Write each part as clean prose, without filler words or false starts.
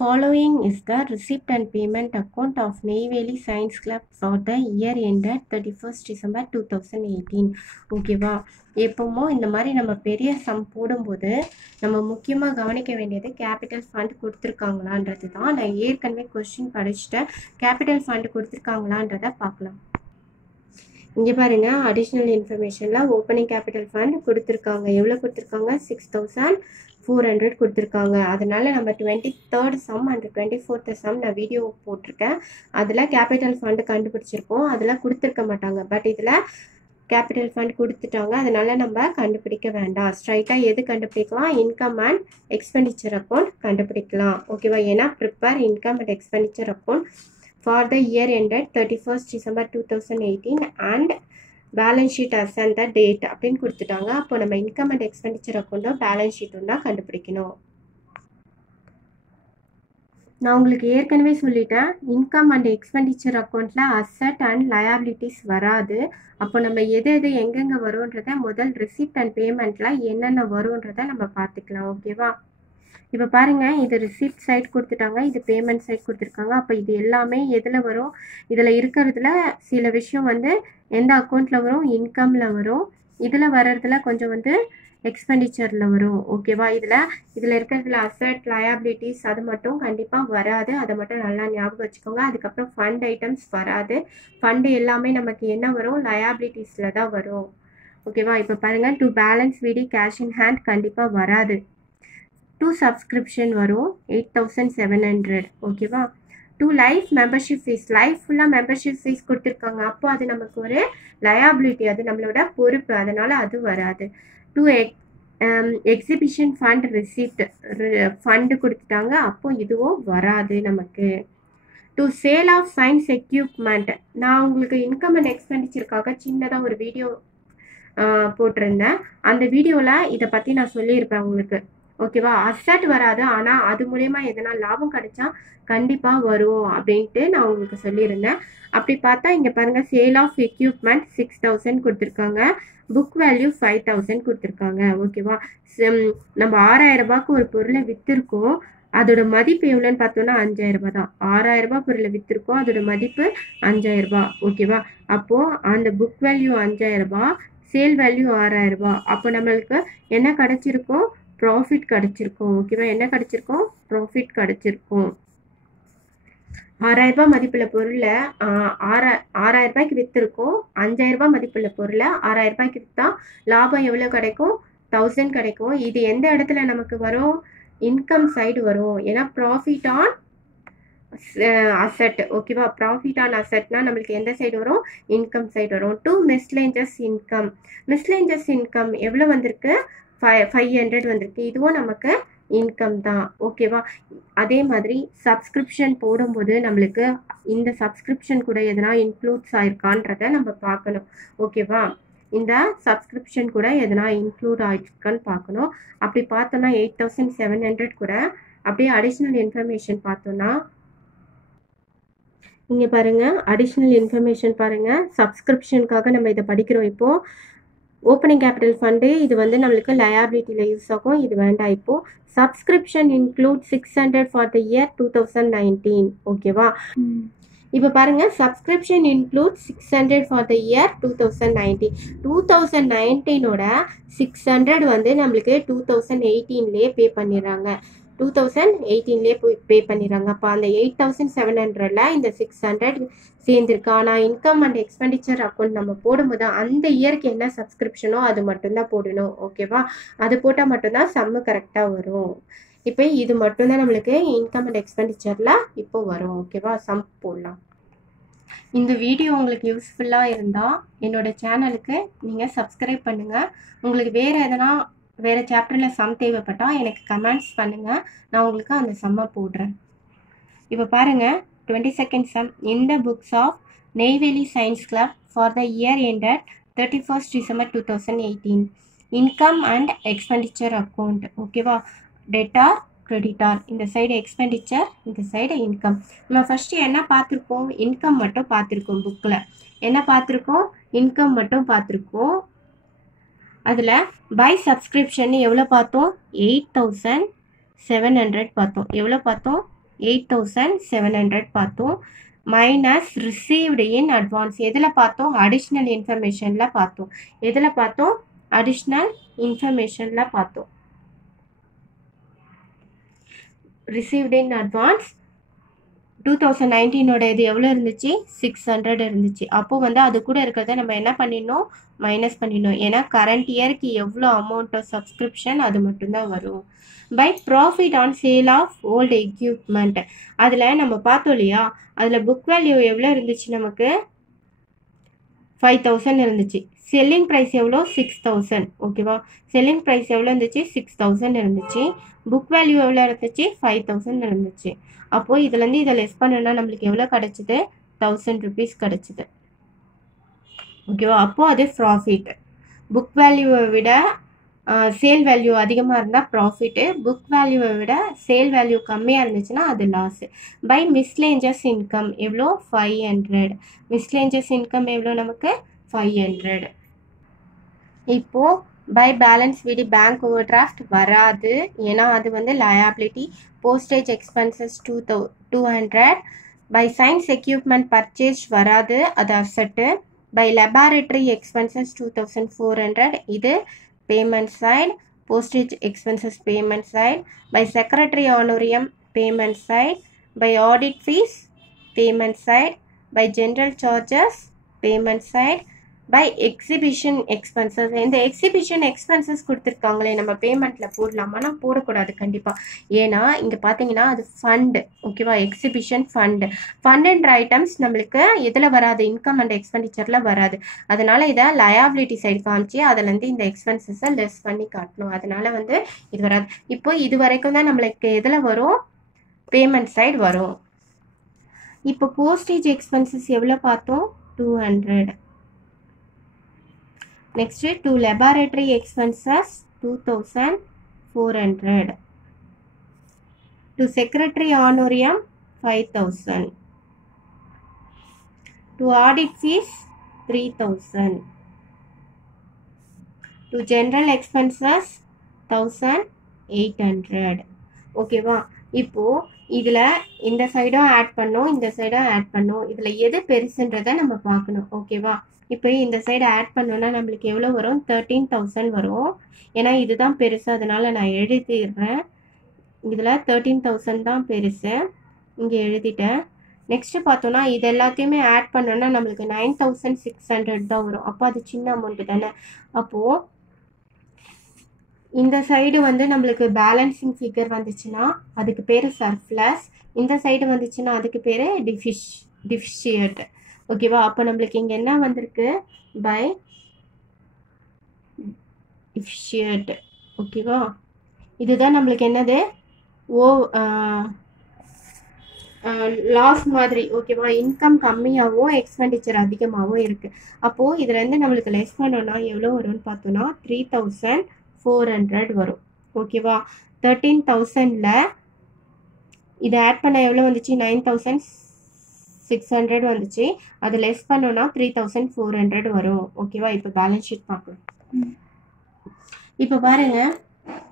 Following is the receipt and payment account of Neyveli Science Club for the year ended 31st December 2018. ஓகேவா? எப்போமோ இந்த மாதிரி நம்ம பெரிய some போடும்போது நம்ம முக்கியமாக கவனிக்க வேண்டியது கேபிட்டல் ஃபண்ட் கொடுத்துருக்காங்களான்றது தான். நான் ஏற்கனவே கொஸ்டின் படிச்சுட்டேன். கேபிட்டல் ஃபண்ட் கொடுத்துருக்காங்களான்றதை பார்க்கலாம். இங்கே பாருங்க, அடிஷ்னல் இன்ஃபர்மேஷனில் ஓப்பனிங் கேபிட்டல் ஃபண்ட் கொடுத்துருக்காங்க. எவ்வளோ கொடுத்துருக்காங்க? 6400 கொடுத்துருக்காங்க. அதனால நம்ம 23rd sum and 24th sum நான் வீடியோ போட்டிருக்கேன். அதில் கேபிட்டல் ஃபண்டு கண்டுபிடிச்சிருப்போம். அதில் கொடுத்துருக்க மாட்டாங்க. பட் இதில் கேபிட்டல் ஃபண்ட் கொடுத்துட்டாங்க. அதனால நம்ம கண்டுபிடிக்க வேண்டாம். ஸ்ட்ரைட்டாக எது கண்டுபிடிக்கலாம்? இன்கம் அண்ட் எக்ஸ்பெண்டிச்சர் அக்கௌண்ட் கண்டுபிடிக்கலாம். ஓகேவா? ஏன்னா prepare income and expenditure account for the year ended 31st December 2018 and balance sheet as and the date அப்படின்னு கொடுத்துட்டாங்க. அப்போ நம்ம இன்கம் அண்ட் எக்ஸ்பெண்டிச்சர் அக்கௌண்ட்டோ பேலன்ஸ் ஷீட்டும் தான் கண்டுபிடிக்கணும். நான் உங்களுக்கு ஏற்கனவே சொல்லிட்டேன், இன்கம் அண்ட் எக்ஸ்பெண்டிச்சர் அக்கௌண்ட்டில் அசட் அண்ட் லயபிலிட்டிஸ் வராது. அப்போ நம்ம எது எது எங்கெங்கே வரும்ன்றதை முதல் ரிசிப்ட் அண்ட் பேமெண்ட்டில் என்னென்ன வரும்ன்றதை நம்ம பார்த்துக்கலாம். ஓகேவா? இப்போ பாருங்கள், இது ரிசிப்ட் சைட் கொடுத்துட்டாங்க, இது பேமெண்ட் சைட் கொடுத்துருக்காங்க. அப்போ இது எல்லாமே எதில் வரும்? இதில் இருக்கிறதுல சில விஷயம் வந்து எந்த அக்கௌண்ட்டில் வரும்? இன்கமில் வரும். இதில் வர்றதுல கொஞ்சம் வந்து எக்ஸ்பெண்டிச்சரில் வரும். ஓகேவா? இதில் இருக்கிறதுல அசட் லயபிலிட்டிஸ் அது மட்டும் கண்டிப்பாக வராது. அதை மட்டும் நல்லா ஞாபகம் வச்சுக்கோங்க. அதுக்கப்புறம் ஃபண்ட் ஐட்டம்ஸ் வராது. ஃபண்டு எல்லாமே நமக்கு என்ன வரும்? லயபிலிட்டிஸில் தான் வரும். ஓகேவா? இப்போ பாருங்கள், to balance BD cash in hand கண்டிப்பாக வராது. டூ சப்ஸ்கிரிப்ஷன் வரும் 8700. ஓகேவா? To life membership fees, life ஃபுல்லாக மெம்பர்ஷிப் ஃபீஸ் கொடுத்துருக்காங்க. அப்போ அது நமக்கு ஒரு லயபிலிட்டி, அது நம்மளோட பொறுப்பு, அதனால் அது வராது. To exhibition fund receipt fund கொடுத்துட்டாங்க. அப்போ இதுவும் வராது நமக்கு. To sale of science equipment, நான் உங்களுக்கு இன்கம் அண்ட் எக்ஸ்பெண்டிச்சருக்காக சின்னதாக ஒரு வீடியோ போட்டிருந்தேன். அந்த வீடியோவில் இதை பற்றி நான் சொல்லியிருப்பேன் உங்களுக்கு. ஓகேவா? அசட் வராது, ஆனால் அது மூலயமா எதனா லாபம் கிடைச்சா கண்டிப்பாக வரும் அப்படின்ட்டு நான் உங்களுக்கு சொல்லியிருந்தேன். அப்படி பார்த்தா இங்கே பாருங்கள், சேல் ஆஃப் எக்யூப்மெண்ட் 6000 கொடுத்துருக்காங்க. புக் வேல்யூ 5000 கொடுத்துருக்காங்க. ஓகேவா? நம்ம 6000 ரூபாய்க்கு ஒரு பொருளை விற்றுருக்கோம். அதோட மதிப்பு எவ்வளோன்னு பார்த்தோன்னா 5000 ரூபாய் தான். 6000 ரூபாய் பொருளை விற்றுருக்கோம், அதோட மதிப்பு 5000 ரூபாய். ஓகேவா? அப்போது அந்த புக் வேல்யூ 5000 ரூபாய், சேல் வேல்யூ 6000 ரூபாய். அப்போ நம்மளுக்கு என்ன கிடச்சிருக்கும்? ப்ராஃபிட் கிடச்சிருக்கும். ஓகேவா? என்ன கிடச்சிருக்கும்? ப்ராஃபிட் கிடச்சிருக்கும். 6000 ரூபாய் மதிப்புள்ள பொருளை 6000 ரூபாய்க்கு விற்றுருக்கோம். 5000 ரூபாய் மதிப்புள்ள பொருளை 6000 ரூபாய்க்கு விற்றா லாபம் எவ்வளோ கிடைக்கும்? 1000 கிடைக்கும். இது எந்த இடத்துல நமக்கு வரும்? இன்கம் சைடு வரும். ஏன்னா ப்ராஃபிட் ஆன் அசட். ஓகேவா? ப்ராஃபிட் ஆன் அசட்னா நம்மளுக்கு எந்த சைடு வரும்? இன்கம் சைடு வரும். டூ மிஸ்லேஞ்சஸ் இன்கம், மிஸ்லேஞ்சஸ் இன்கம் எவ்வளோ வந்திருக்கு? 500 வந்திருக்கு. இதுவும் நமக்கு இன்கம் தான். ஓகேவா? அதே மாதிரி சப்ஸ்கிரிப்ஷன் போடும்போது நம்மளுக்கு இந்த சப்ஸ்கிரிப்ஷன் கூட எதனா இன்க்ளூட்ஸ் ஆயிருக்கான்றதை நம்ம பார்க்கணும். ஓகேவா? இந்த சப்ஸ்கிரிப்ஷன் கூட எதனா இன்க்ளூட் ஆயிருக்கான்னு பார்க்கணும். அப்படி பார்த்தோன்னா 8700 கூட. அப்படியே அடிஷ்னல் இன்ஃபர்மேஷன் பார்த்தோன்னா இங்கே பாருங்கள், அடிஷ்னல் இன்ஃபர்மேஷன் பாருங்கள். சப்ஸ்கிரிப்ஷனுக்காக நம்ம இதை படிக்கிறோம். இப்போது ஓப்பனிங் கேபிட்டல் ஃபண்டு இது வந்து நம்மளுக்கு லயபிலிட்டியில் யூஸ் ஆகும். இது வேண்டாம். இப்போது subscription include 600 for the year 2019. ஓகேவா? இப்போ பாருங்கள், subscription include 600 for the year 2019. 2019ஓட 600 வந்து நம்மளுக்கு 2018லேயே பே பண்ணிடுறாங்க. 2018லேயே பே பண்ணிடுறாங்க. அப்போ அந்த 8700ல் இந்த 600 சேர்ந்துருக்கு. ஆனால் இன்கம் அண்ட் எக்ஸ்பெண்டிச்சர் அக்கௌண்ட் நம்ம போடும்போது அந்த இயருக்கு என்ன சப்ஸ்கிரிப்ஷனோ அது மட்டும்தான் போடணும். ஓகேவா? அது போட்டால் மட்டும்தான் சம்மு கரெக்டாக வரும். இப்போ இது மட்டும்தான் நம்மளுக்கு இன்கம் அண்ட் எக்ஸ்பெண்டிச்சரில் இப்போ வரும். ஓகேவா? சம் போடலாம். இந்த வீடியோ உங்களுக்கு யூஸ்ஃபுல்லாக இருந்தால் என்னோடய சேனலுக்கு நீங்கள் சப்ஸ்கிரைப் பண்ணுங்கள். உங்களுக்கு வேறு சாப்டரில் சம் தேவைப்பட்டால் எனக்கு கமெண்ட்ஸ் பண்ணுங்கள். நான் உங்களுக்கு அந்த சம்மை போடுறேன். இப்போ பாருங்கள், 22nd சம். In the books of Neyveli science club for the year ended 31st December 2018. Income and expenditure account. ஓகேவா? டெட்டார் கிரெடிட்டார், இந்த சைடு எக்ஸ்பெண்டிச்சர், இந்த சைடு இன்கம். நம்ம ஃபஸ்ட்டு என்ன பார்த்துருக்கோம்? இன்கம் மட்டும் பார்த்துருக்கோம். புக்கில் என்ன பார்த்துருக்கோம்? இன்கம் மட்டும் பார்த்துருக்கோம். அதில் பை சப்ஸ்கிரிப்ஷன் எவ்வளோ பார்த்தோம்? 8700 பார்த்தோம். எவ்வளோ பார்த்தோம்? 8,700 பார்த்தோம். மைனஸ் ரிசீவ்டு இன் அட்வான்ஸ் எதில் பார்த்தோம்? அடிஷ்னல் இன்ஃபர்மேஷனில் பார்த்தோம். எதில் பார்த்தோம்? அடிஷ்னல் இன்ஃபர்மேஷனில் பார்த்தோம். ரிசீவ்டு இன் அட்வான்ஸ் 2019 இது எவ்வளோ இருந்துச்சு? 600 இருந்துச்சு. அப்போது வந்து அது கூட இருக்கிறத நம்ம என்ன பண்ணிடணும்? மைனஸ் பண்ணிடணும். ஏன்னா கரண்ட் இயருக்கு எவ்வளோ அமௌண்ட் ஆஃப் சப்ஸ்கிரிப்ஷன் அது மட்டும்தான் வரும். By profit on sale of old equipment அதில் நம்ம பார்த்தோம் இல்லையா? அதில் புக் வேல்யூ எவ்வளோ இருந்துச்சு? நமக்கு 5,000 இருந்துச்சு. செல்லிங் ப்ரைஸ் எவ்வளோ? 6,000. ஓகேவா? செல்லிங் ப்ரைஸ் எவ்வளோ இருந்துச்சு? 6,000 இருந்துச்சு. புக் வேல்யூ எவ்வளோ இருந்துச்சு? 5,000 இருந்துச்சு. அப்போது இதுலேருந்து இதை லெஸ் பண்ணணும்னா நம்மளுக்கு எவ்வளோ கிடச்சிது? 1,000 rupees கிடச்சிது. ஓகேவா? அப்போது அது ப்ராஃபிட். புக் வேல்யூவை விட சேல் வேல்யூ அதிகமாக இருந்தால் ப்ராஃபிட்டு, புக் வேல்யூவை விட சேல் வேல்யூ கம்மியாக இருந்துச்சுன்னா அது லாஸு. பை மிஸ்லேஞ்சஸ் இன்கம் எவ்வளோ? 500. மிஸ்லேஞ்சஸ் இன்கம் எவ்வளோ நமக்கு? 500. இப்போது பை பேலன்ஸ் விடி பேங்க் ஓவர் டிராஃப்ட் வராது. ஏன்னா அது வந்து liability. Postage expenses 200. By science equipment purchase வராது, அது அசட்டு. பை லெபார்டரி எக்ஸ்பென்சஸ் 2,400 இது payment side. Postage expenses payment side. By secretary honorarium payment side. By audit fees payment side. By general charges payment side. By exhibition expenses. இந்த exhibition expenses கொடுத்துருக்காங்களே நம்ம பேமெண்ட்டில் போடலாமான்னா போடக்கூடாது கண்டிப்பாக. ஏன்னா இங்கே பார்த்தீங்கன்னா அது ஃபண்டு. ஓகேவா? Exhibition fund. ஃபண்டுன்ற ஐட்டம்ஸ் நம்மளுக்கு எதில் வராது? இன்கம் அண்ட் எக்ஸ்பெண்டிச்சரில் வராது. அதனால் இதை லயபிலிட்டி சைடு காமிச்சு அதிலேருந்து இந்த எக்ஸ்பென்சஸை லெஸ் பண்ணி காட்டணும். அதனால் வந்து இது வராது. இப்போ இது வரைக்கும் தான் நம்மளுக்கு எதில் வரும்? பேமெண்ட் சைடு வரும். இப்போ போஸ்டேஜ் எக்ஸ்பென்சஸ் எவ்வளோ பார்த்தோம்? 200. Next to laboratory expenses 2,400. To secretary honorarium 5,000. To audit fees 3,000. To general expenses 1,800. ஓகேவா? இப்போ இதில் இந்த சைடும் ஆட் பண்ணோம், இந்த சைடும் ஆட் பண்ணோம். இதில் எது பெருசுன்றதை நம்ம பார்க்கணும். ஓகேவா? இப்போ இந்த சைடு ஆட் பண்ணோன்னா நம்மளுக்கு எவ்வளோ வரும்? 13,000 வரும். ஏன்னா இதுதான் பெருசு, அதனால் நான் எழுதிடுறேன். இதில் 13,000 தான் பெருசு, இங்கே எழுதிட்டேன். நெக்ஸ்ட்டு பார்த்தோன்னா இது எல்லாத்தையுமே ஆட் பண்ணோன்னா நம்மளுக்கு 9,600 தான் வரும். அப்போ அது சின்ன அமௌண்ட்டு தானே. அப்போது இந்த சைடு வந்து நம்மளுக்கு பேலன்சிங் ஃபிகர் வந்துச்சுன்னா அதுக்கு பேர் சர்ப்ளஸ். இந்த சைடு வந்துச்சுன்னா அதுக்கு பேர் டிஃபிஷியட். ஓகேவா? அப்போ நம்மளுக்கு இங்கே என்ன வந்திருக்கு? By deficit. ஓகேவா? இதுதான் நம்மளுக்கு என்னது? லாஸ் மாதிரி. ஓகேவா? இன்கம் கம்மியாகவும் எக்ஸ்பெண்டிச்சர் அதிகமாகவும் இருக்குது. அப்போது இதுலேருந்து நம்மளுக்கு லெஸ் பண்ணோன்னா எவ்வளோ வரும்னு பார்த்தோன்னா 3,400 வரும். ஓகேவா? 13,000ல் இதை ஆட் பண்ண எவ்வளோ வந்துச்சு? 9,600 வந்துச்சு. அது லெஸ் பண்ணோன்னா 3,400 வரும். ஓகேவா? இப்போ பேலன்ஸ் ஷீட் பார்க்கலாம். இப்போ பாருங்கள்,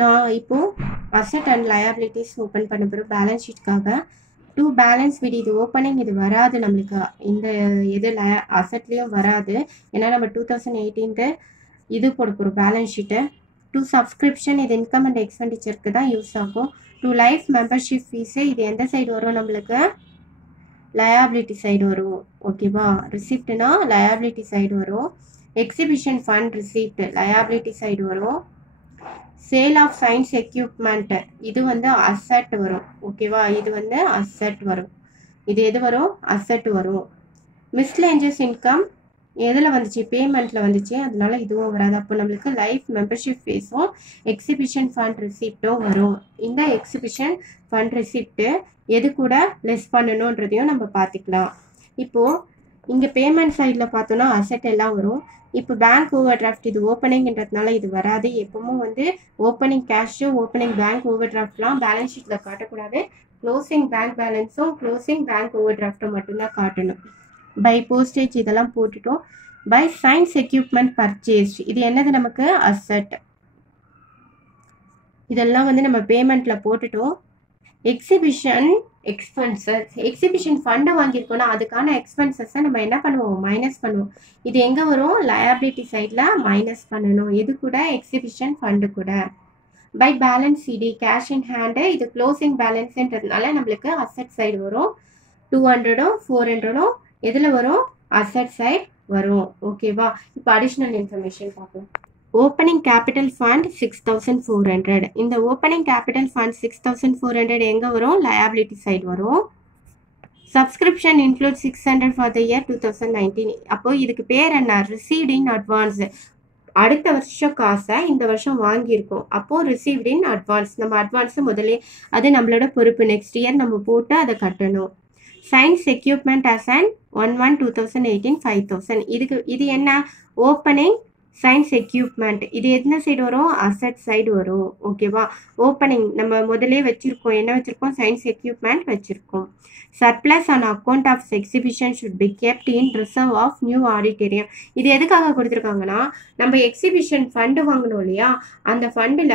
நான் இப்போது அசட் அண்ட் லயபிலிட்டிஸ் ஓப்பன் பண்ண போகிறோம் பேலன்ஸ் ஷீட்காக. டூ பேலன்ஸ் விடி இது ஓப்பனிங் இது வராது நம்மளுக்கு. இந்த இது அசட்லேயும் வராது. ஏன்னா நம்ம 2018 இது போட போகிறோம் பேலன்ஸ் ஷீட்டு. டூ சப்ஸ்கிரிப்ஷன் இது இன்கம் அண்ட் எக்ஸ்பெண்டிச்சருக்கு தான் யூஸ் ஆகும். டூ லைஃப் மெம்பர்ஷிப் ஃபீஸு இது எந்த சைடு வரும்? நம்மளுக்கு லயபிலிட்டி சைடு வரும். ஓகேவா? ரிசிப்ட்னா லயபிலிட்டி சைடு வரும். Exhibition fund receipt liability side வரும். சேல் ஆஃப் சயின்ஸ் எக்யூப்மெண்ட் இது வந்து அசட் வரும். ஓகேவா? இது வந்து அசட் வரும். இது எது வரும்? அசட் வரும். மிஸ்லேஞ்சஸ் இன்கம் எதில் வந்துச்சு? பேமெண்ட்டில் வந்துச்சு. அதனால இதுவும் வராது. அப்போ நம்மளுக்கு லைஃப் மெம்பர்ஷிப் ஃபீஸும் எக்ஸிபிஷன் ஃபண்ட் ரிசிப்டும் வரும். இந்த எக்ஸிபிஷன் ஃபண்ட் ரிசிப்ட்டு எது கூட லெஸ் பண்ணணுன்றதையும் நம்ம பார்த்துக்கலாம். இப்போது இங்கே பேமெண்ட் சைடில் பார்த்தோன்னா அசட் எல்லாம் வரும். இப்போ பேங்க் ஓவர் டிராஃப்ட் இது ஓப்பனிங்கிறதுனால இது வராது. எப்பவும் வந்து opening cash opening bank over டிராஃப்ட்லாம் பேலன்ஸ் ஷீட்டில் காட்டக்கூடாது. க்ளோசிங் பேங்க் பேலன்ஸும் க்ளோசிங் பேங்க் ஓவர் டிராஃப்ட்டும் மட்டும்தான் காட்டணும். பை போஸ்டேஜ் இதெல்லாம் போட்டுட்டோம். பை சயின்ஸ் எக்யூப்மெண்ட் பர்ச்சேஸ் இது என்னது? நமக்கு அசட். இதெல்லாம் வந்து நம்ம பேமெண்ட்டில் போட்டுட்டோம். Exhibition expenses. எக்ஸிபிஷன் ஃபண்டை வாங்கியிருக்கோம்னா அதுக்கான எக்ஸ்பென்சஸை நம்ம என்ன பண்ணுவோம், மைனஸ் பண்ணுவோம். இது எங்கே வரும், லயபிலிட்டி சைடில் மைனஸ் பண்ணணும். இது கூட எக்ஸிபிஷன் ஃபண்டு கூட. By balance CD cash in hand, இது க்ளோசிங் பேலன்ஸ்ன்றதுனால நம்மளுக்கு அசட் சைடு வரும். 200ம் 400ம் எதில் வரும், அசட் சைடு வரும். ஓகேவா. இப்போ அடிஷ்னல் இன்ஃபர்மேஷன் பார்க்கலாம். Opening capital fund 6400. இந்த ஓப்பனிங் கேபிட்டல் ஃபண்ட் 6400 எங்கே வரும், லயபிலிட்டி சைடு வரும். Subscription include 600 for the year 2019. அப்போ இதுக்கு பேர் என்ன, ரிசீவ்ட் இன் அட்வான்ஸ். அடுத்த வருஷம் காசை இந்த வருஷம் வாங்கியிருக்கோம், அப்போது ரிசீவ்ட் இன் அட்வான்ஸ். நம்ம அட்வான்ஸு முதலே, அது நம்மளோட பொறுப்பு. நெக்ஸ்ட் இயர் நம்ம போட்டு அதை கட்டணும். Science equipment us and 1/1/2018 5000. இது என்ன, ஓப்பனிங் சயின்ஸ் எக்யூப்மெண்ட். இது எந்த சைடு வரும், அசட் சைடு வரும். ஓகேவா. ஓப்பனிங் நம்ம முதலே வச்சுருக்கோம், என்ன வச்சுருக்கோம், சயின்ஸ் எக்யூப்மெண்ட் வச்சுருக்கோம். Surplus on account of exhibition should be kept in reserve of new auditorium. இது எதுக்காக கொடுத்துருக்காங்கன்னா, நம்ம எக்ஸிபிஷன் ஃபண்டு வாங்கணும் இல்லையா, அந்த ஃபண்டில்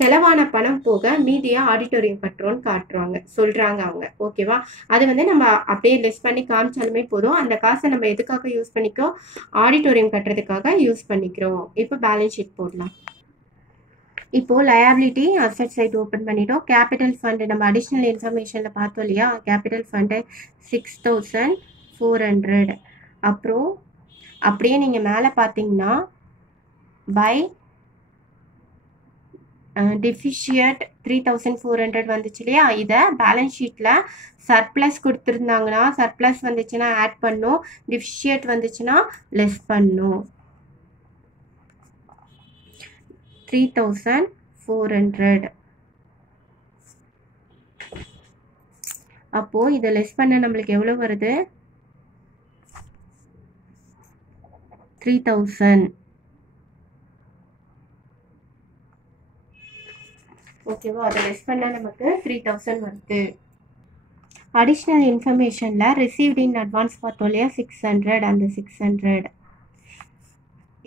செலவான பணம் போக மீதியை ஆடிட்டோரியம் கட்டுறோன்னு காட்டுறாங்க, சொல்கிறாங்க அவங்க. ஓகேவா. அது நம்ம அப்படியே லெஸ் பண்ணி காமிச்சாலுமே போதும். அந்த காசை நம்ம எதுக்காக யூஸ் பண்ணிக்கிறோம், ஆடிட்டோரியம் கட்டுறதுக்காக யூஸ் பண்ணிக்கிறோம். இப்போ பேலன்ஸ் ஷீட் போடலாம். இப்போது லயபிலிட்டி அசட் சைட் ஓப்பன் பண்ணிட்டோம். கேபிட்டல் ஃபண்டு நம்ம அடிஷ்னல் இன்ஃபர்மேஷனில் பார்த்தோம் இல்லையா, கேபிட்டல் ஃபண்டு 6400. அப்புறம் அப்படியே நீங்கள் மேலே பார்த்தீங்கன்னா பை டிஃபிஷியட் 3400 வந்துச்சு இல்லையா, இதை பேலன்ஸ் ஷீட்டில் சர்ப்ளஸ் கொடுத்துருந்தாங்கன்னா, சர்ப்ளஸ் வந்துச்சுன்னா ஆட் பண்ணும், டிஃபிஷியட் வந்துச்சுன்னா லெஸ் பண்ணும். 3400. அப்போது இதை லெஸ் பண்ண நம்மளுக்கு எவ்வளோ வருது, 3000. ஓகேவா. அதை லெஸ் பண்ண நமக்கு 3000 வருது. அடிஷ்னல் இன்ஃபர்மேஷனில் ரிசீவ்ட் இன் அட்வான்ஸ் பார்த்தோம் இல்லையா, 600. அந்த 600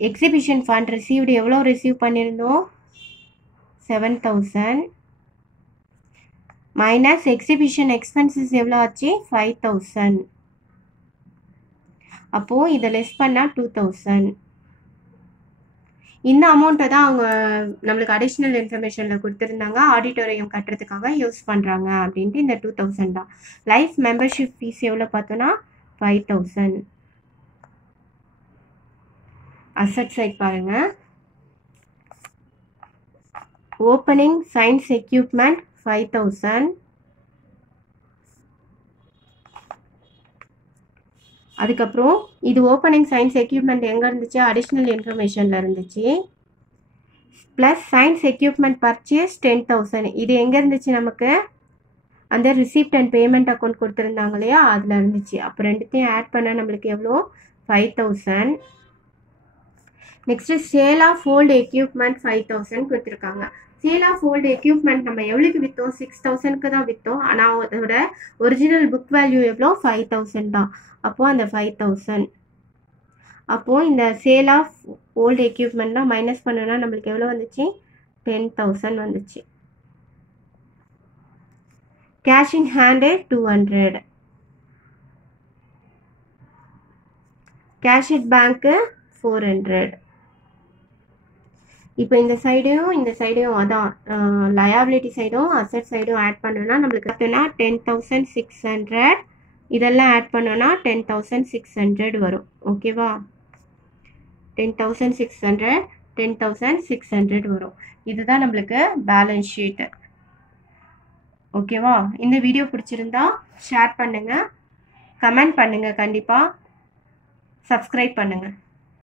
எக்ஸிபிஷன் ஃபண்ட் ரிசீவ்டு எவ்வளோ ரிசீவ் பண்ணியிருந்தோம், 7000 மைனஸ் எக்ஸிபிஷன் எக்ஸ்பென்சஸ் எவ்வளோ ஆச்சு, 5000. அப்போது இதை லெஸ் பண்ணால் 2000. இந்த அமௌண்ட்டை தான் அவங்க நம்மளுக்கு அடிஷ்னல் இன்ஃபர்மேஷனில் கொடுத்துருந்தாங்க, ஆடிட்டோரியம் கட்டுறதுக்காக யூஸ் பண்ணுறாங்க அப்படின்ட்டு. இந்த 2000 தான். லைஃப் மெம்பர்ஷிப் ஃபீஸ் எவ்வளோ பார்த்தோன்னா 5000. அசட் சைட் பாருங்க, ஓப்பனிங் சயின்ஸ் எக்யூப்மெண்ட் 5000. அதுக்கப்புறம் இது ஓப்பனிங் சயின்ஸ் எக்யூப்மெண்ட் எங்கே இருந்துச்சு, அடிஷ்னல் இன்ஃபர்மேஷனில் இருந்துச்சு. Plus science equipment purchase 10,000. இது எங்கே இருந்துச்சு, நமக்கு அந்த ரிசிப்ட் அண்ட் பேமெண்ட் அக்கௌண்ட் கொடுத்துருந்தாங்க இல்லையா, அதில் இருந்துச்சு. அப்போ ரெண்டுத்தையும் ஆட் பண்ண நம்மளுக்கு எவ்வளோ, 5000. Next sale of old equipment 5000 கொடுத்துருக்காங்க. சேல் ஆஃப் ஓல்டு எக்யூப்மெண்ட் நம்ம எவ்வளோக்கு விற்றோம், 6000க்கு தான் விற்றோம். ஆனால் அதோட ஒரிஜினல் புக் வேல்யூ எவ்வளோ, 5000 தான். அப்போது அந்த 5000. அப்போது இந்த சேல் ஆஃப் ஓல்டு எக்யூப்மெண்ட்லாம் மைனஸ் பண்ணோன்னா நம்மளுக்கு எவ்வளோ வந்துச்சு, 10,000 வந்துச்சு. Cash in hand 200. Cash at பேங்க்கு 400. இப்போ இந்த சைடையும் அதான் லயபிலிட்டி சைடும் அசட் சைடும் ஆட் பண்ணோன்னா நம்மளுக்கு பார்த்தோன்னா 10,600. இதெல்லாம் ஆட் பண்ணோன்னா 10,600 வரும். ஓகேவா. 10,600 10,600 வரும். இதுதான் நம்மளுக்கு பேலன்ஸ் ஷீட்டு. ஓகேவா. இந்த வீடியோ பிடிச்சிருந்தா ஷேர் பண்ணுங்கள், கமெண்ட் பண்ணுங்கள், கண்டிப்பாக சப்ஸ்கிரைப் பண்ணுங்கள்.